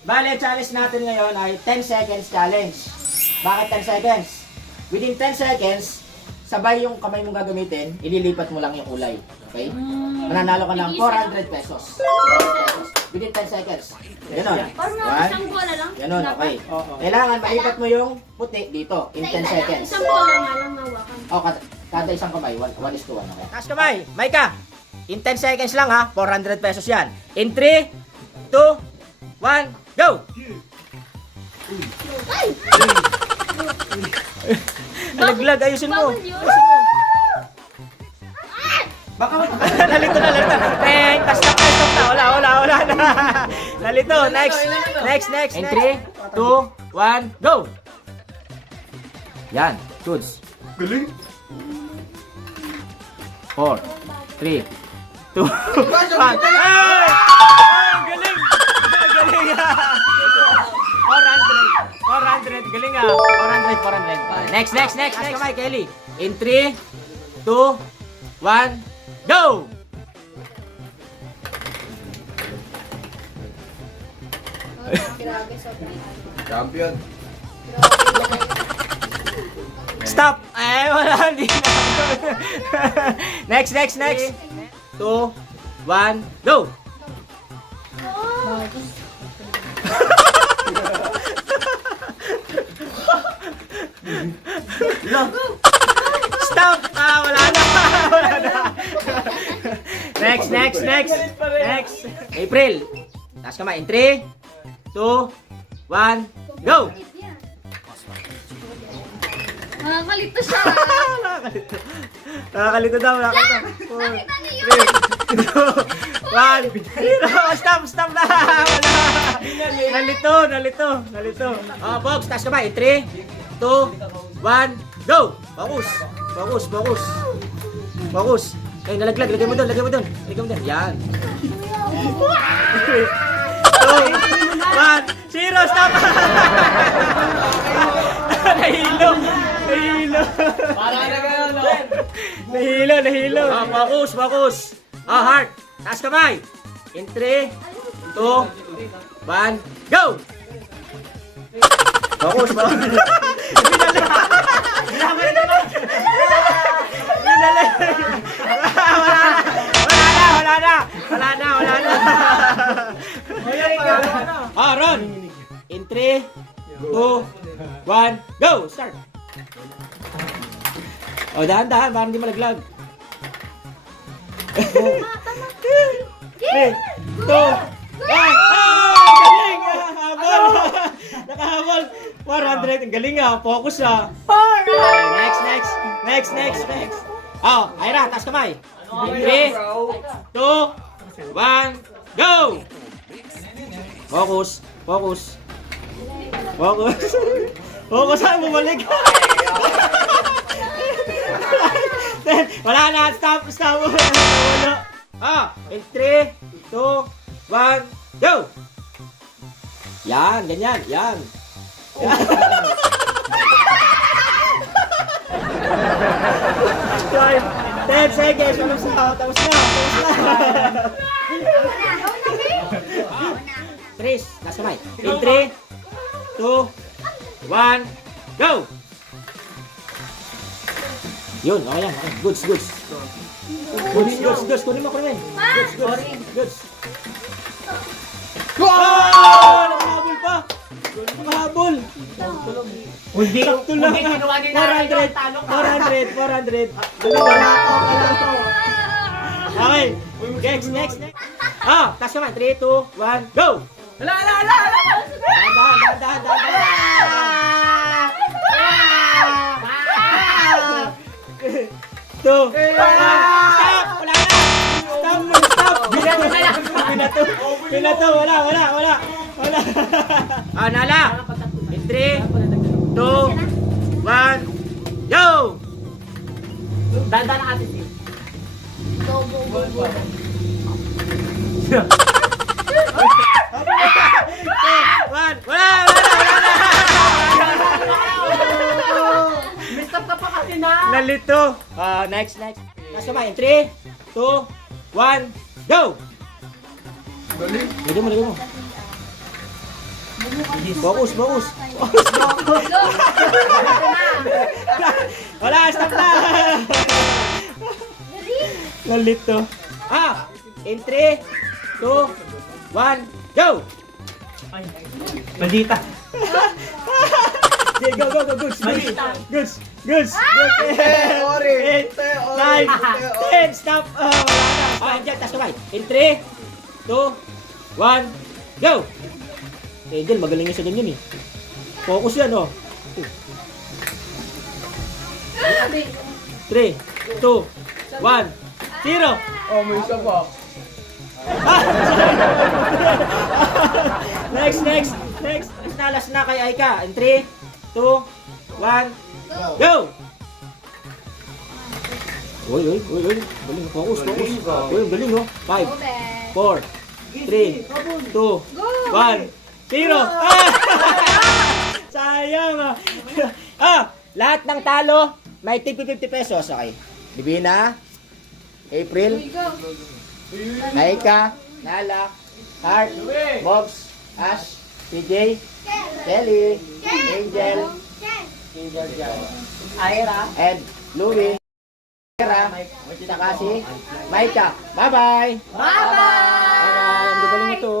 Bale, challenge natin ngayon ay 10 seconds challenge. Bakit 10 seconds? Within 10 seconds, sabay yung kamay mong gagamitin, ililipat mo lang yung kulay. Okay? Mananalo ka ng 400 pesos. Within 10 seconds. Ganon. Isang bola lang? Ganon, okay. Kailangan malipat mo yung puti dito in 10 seconds. Isang bola nga lang hawakan. O, kada isang kamay, 1 is to 1. Okay? Taas kamay, Maika. In 10 seconds lang ha, 400 pesos yan. In 3, 2, 1, go! Nalaglag, ayusin mo. Ayusin mo. Baka nalito na. Teng, stop na. Wala na. Nalito, next. In 3, 2, 1, go! Yan, goods. Galing. 4, 3, 2, 1. Ay! Ang galing! Galing! 400. Galing ah. 400. Next. Kamay, Kelly. In 3, 2, 1, go! Champion. Stop! Ay, wala. Hindi na. Next. 2, 1, go! Stop! Wala na. Next. April. Taas kamay. In 3, 2, 1, go! Nakakalito siya. Nakakalito daw. 4, Nakita niyo. 3, 2, 1, 0. Stop na. Wala. Nalito. Box, taas ka ba? 3, 2, 1, go! Focus. Ay, nalaglag. Lagay mo doon. Yan. 2, 1, 0. Stop! Nahilo. Nahilo. Focus. Heart. Taas kamay. In 3, 2, 1, go! Focus. Wala na. Ron. In 3, 2, 1, go! Start. Dahan-dahan, parang hindi malaglag. 3, 2, 1. Galing! Nakahabol. 400. Ang galing ah. Focus ah. Next. Ira, taas kamay. 3, 2, 1, go! Focus. Saan bumalik? Wala na. Stop. In 3, 2, 1, go! Yan, ganyan. Yan. 10 seconds. Tapos na. Tris, last kamay. In 3, 2, 1, go! Yun, okay yan. Okay. Goods. Kunin mo. Goods. Wow! Nakahabol pa. Nakahabol. Hindi ginawa ni Nara. 400. Okay. Next. Taas naman. 3, 2, 1, go! Dahan. Stop! Wala na! Stop! Binato! Wala! Nala! In 3, 2, 1, go! Dahan-dahan ang atin. Wala na! Stop ka pa kasi na. Nalito. Next. Nasa ba? 3, 2, 1, go! Lagay mo. Focus, focus. Wala, stop na. Lalit to. In 3, 2, 1, go! Maldita. Okay, go, go, go, goods, goods, goods, goods, goods. Ore. 8, 9, 10, stop. Wala na. Angel, taas kamay. In 3, 2, 1, go! Angel, magaling yun sa ganyan eh. Focus yan, oh. 3, 2, 1, 0. Oh, may isa pa. Next, next, next. Last na kay Aika. In 3, 2, 1, go! Uy, uy, uy, uy. Galing, focus, focus. Uy, galing, oh. 5, 4, 3, 2, 1, 0. Sayang, lahat ng talo, may tip 50 pesos. Okay. Divina, April, Naika, Nala, Heart, Bobs, Ash, PJ, Kelly, Angel, Ira, Ed, Louie, Ira, Takasi, Maika. Bye-bye! Bye-bye! Ang galing ito.